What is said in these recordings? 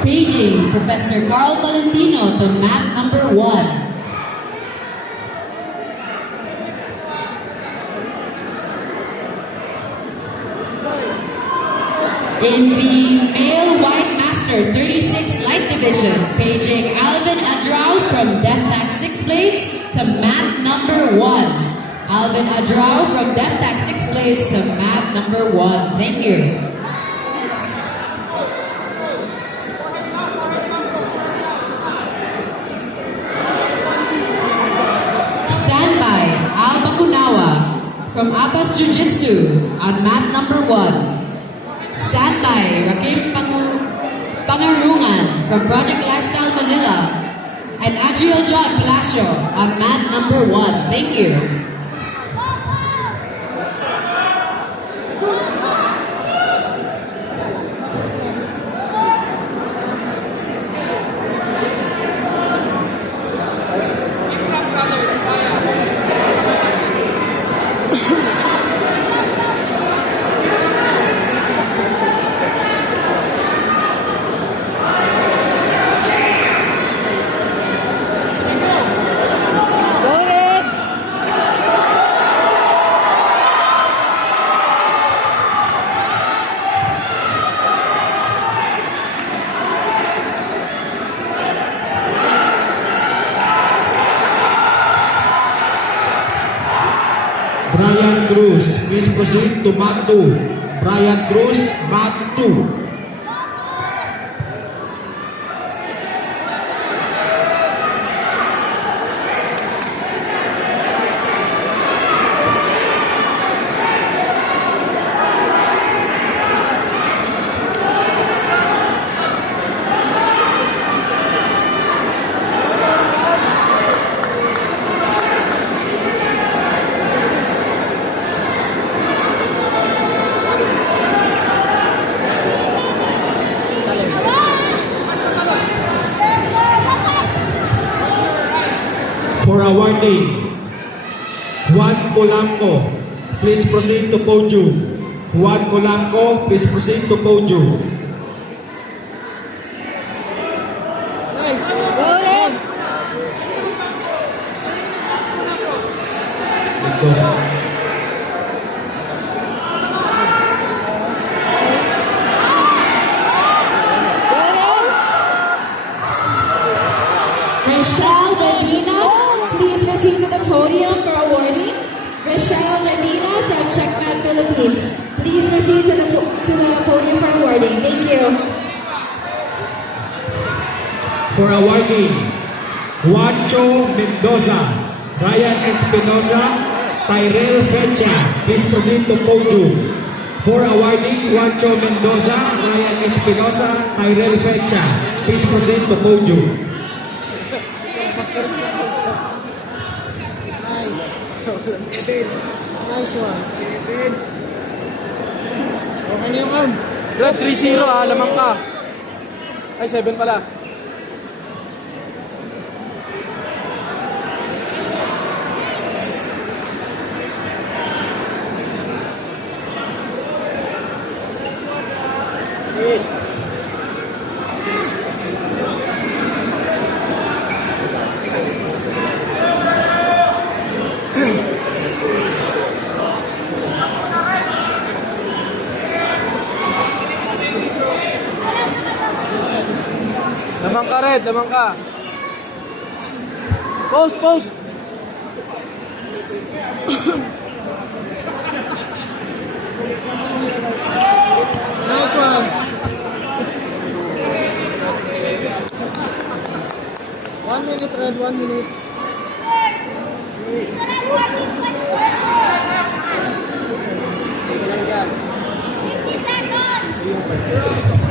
Paging Professor Carl Valentino to math number 1. In the male white master 36 light division, paging Alvin Adrao from DefTac 6 Blades to math number 1. Alvin Adrao from DefTac 6 Blades to math number 1. Thank you. Standby, Al Bakunawa from Atos Jiu-Jitsu on math number 1. Standby, Rakim Pangarungan from Project Lifestyle Manila, and Adriel John Palacio on math number 1. Thank you. Brian Cruz, please proceed to Mat 2. Brian Cruz, Mat 2. For awarding, Juan Colanco, please proceed to podium. Juan Colanco, please proceed to podium. Nice. Go red. Rochelle Medina, please proceed to the podium for awarding. Rochelle Medina from Checkmat Philippines, please proceed to the podium for awarding. Thank you. For awarding, Juancho Mendoza, Ryan Espinosa, Tyrell Fecha, please proceed to podium. For awarding, Juancho Mendoza, Ryan Espinosa, Tyrell Fecha, please proceed to podium. Nice one. Okay na yung arm. Red 3-0 lamang ka. Ay, 7 pala. Lamang ka, Red. Lamang ka. Post, post. Nice one. 1 minute, Red. 1 minute.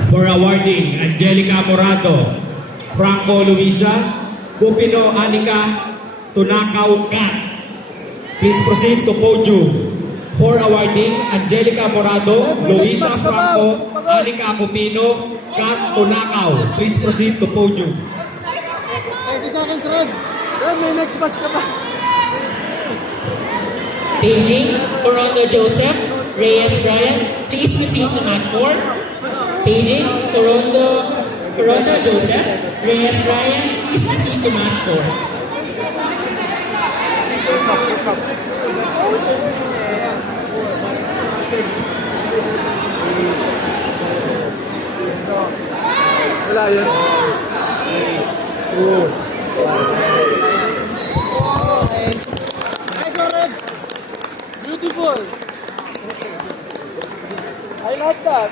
For awarding, Angelica Morado, Franco Luisa, Cupino Anika, Tunakaw Kat. Please proceed to podium. For awarding, Angelica Morado, Luisa Franco, Anika Cupino, Kat Tunakaw. Please proceed to podium. 30 seconds, Red. Red, may next match ka pa. Beijing, Corondo Joseph, Reyes Brian, please proceed to match 4. Beijing, Corondo Joseph, Reyes Brian, please proceed to match 4. Wala yun. Nice one, Red. Beautiful. I like that.